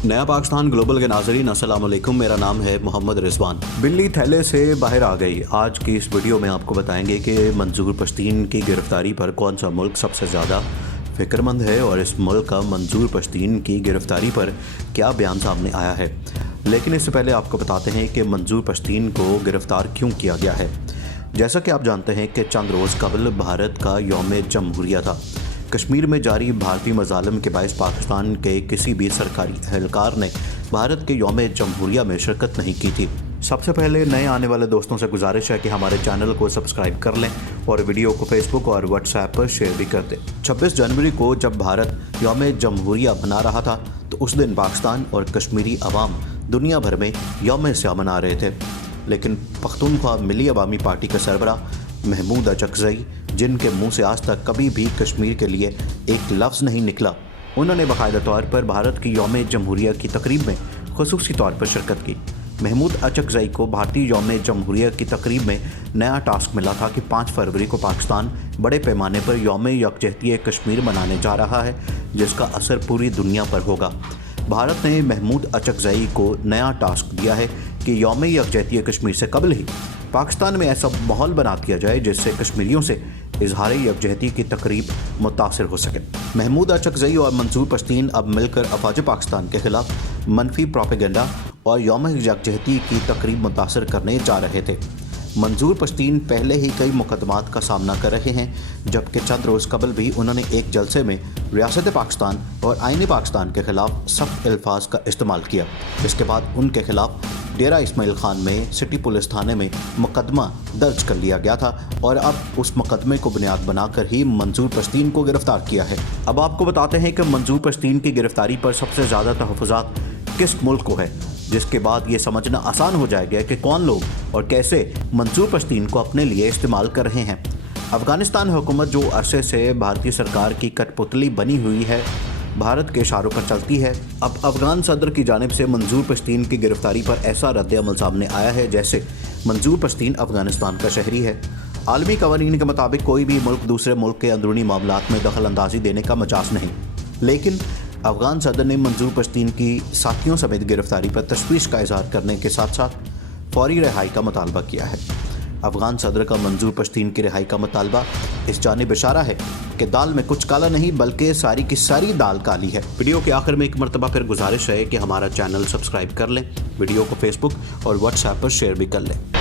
नया पाकिस्तान ग्लोबल के नाज़रीन अस्सलाम वालेकुम। मेरा नाम है मोहम्मद रिजवान। बिल्ली थैले से बाहर आ गई। आज की इस वीडियो में आपको बताएंगे कि मंजूर पश्तीन की गिरफ्तारी पर कौन सा मुल्क सबसे ज़्यादा फ़िक्रमंद है और इस मुल्क का मंजूर पश्तीन की गिरफ्तारी पर क्या बयान सामने आया है। लेकिन इससे पहले आपको बताते हैं कि मंजूर पश्तीन को गिरफ़्तार क्यों किया गया है। जैसा कि आप जानते हैं कि चंद रोज़ कबल भारत का यौम जमहूरिया था। कश्मीर में जारी भारतीय मज़ालिम के बायस पाकिस्तान के किसी भी सरकारी एहलकार ने भारत के यौम जमहूरिया में शिरकत नहीं की थी। सबसे पहले नए आने वाले दोस्तों से गुजारिश है कि हमारे चैनल को सब्सक्राइब कर लें और वीडियो को फेसबुक और व्हाट्सएप पर शेयर भी कर दें। 26 जनवरी को जब भारत यौम जमहूरिया मना रहा था तो उस दिन पाकिस्तान और कश्मीरी अवाम दुनिया भर में यौम स्याह मना रहे थे। लेकिन पख्तूनख्वा मिली अवामी पार्टी का सरबराह महमूद अचकज़ई, जिनके मुंह से आज तक कभी भी कश्मीर के लिए एक लफ्ज़ नहीं निकला, उन्होंने बाकायदा तौर पर भारत की यौम जमहूरिया की तकरीब में खुसूसी तौर पर शिरकत की। महमूद अचकज़ई को भारतीय यौम जमहूरिया की तकरीब में नया टास्क मिला था कि 5 फरवरी को पाकिस्तान बड़े पैमाने पर यौम यकजहती कश्मीर मनाने जा रहा है, जिसका असर पूरी दुनिया पर होगा। भारत ने महमूद अचकज़ई को नया टास्क दिया है कि यौम यकजहती कश्मीर से कबल ही पाकिस्तान में ऐसा माहौल बना दिया जाए जिससे कश्मीरियों से इजहार यकजहती की तकरीब मुतासिर हो सके। महमूद अचकज़ई और मंजूर पश्तीन अब मिलकर अफवाज पाकिस्तान के खिलाफ मनफी प्रोपेगेंडा और यौम यकजहती की तकरीब मुतासिर करने जा रहे थे। मंजूर पश्तीन पहले ही कई मुकदमात का सामना कर रहे हैं, जबकि चंद रोज़ कबल भी उन्होंने एक जलसे में रियासत पाकिस्तान और आईन पाकिस्तान के खिलाफ सख्त अल्फाज का इस्तेमाल किया। इसके बाद उनके खिलाफ डेरा इस्माइल खान में सिटी पुलिस थाने में मुकदमा दर्ज कर लिया गया था और अब उस मुकदमे को बुनियाद बनाकर ही मंजूर पश्तीन को गिरफ्तार किया है। अब आपको बताते हैं कि मंजूर पश्तीन की गिरफ्तारी पर सबसे ज़्यादा तहफ़्फ़ुज़ात किस मुल्क को है, जिसके बाद ये समझना आसान हो जाएगा कि कौन लोग और कैसे मंजूर पश्तीन को अपने लिए इस्तेमाल कर रहे हैं। अफ़गानिस्तान हुकूमत जो अरसे से भारतीय सरकार की कठपुतली बनी हुई है, भारत के इशारों पर चलती है। अब अफ़गान सदर की जानिब से मंजूर पश्तीन की गिरफ्तारी पर ऐसा रद्द-ए-अमल सामने आया है जैसे मंजूर पश्तीन अफ़गानिस्तान का शहरी है। आलमी कवानीन के मुताबिक कोई भी मुल्क दूसरे मुल्क के अंदरूनी मामलात में दखल अंदाजी देने का मजाज नहीं, लेकिन अफ़गान सदर ने मंजूर पश्तीन की साथियों समेत गिरफ्तारी पर तशवीश का इजहार करने के साथ साथ फौरी रिहाई का मुतालबा किया है। अफ़गान सदर का मंजूर पश्तीन की रिहाई का मुतालबा इस जानिब इशारा है कि दाल में कुछ काला नहीं बल्कि सारी की सारी दाल काली है। वीडियो के आखिर में एक मरतबा फिर गुजारिश है कि हमारा चैनल सब्सक्राइब कर लें, वीडियो को फेसबुक और व्हाट्सएप पर शेयर भी कर लें।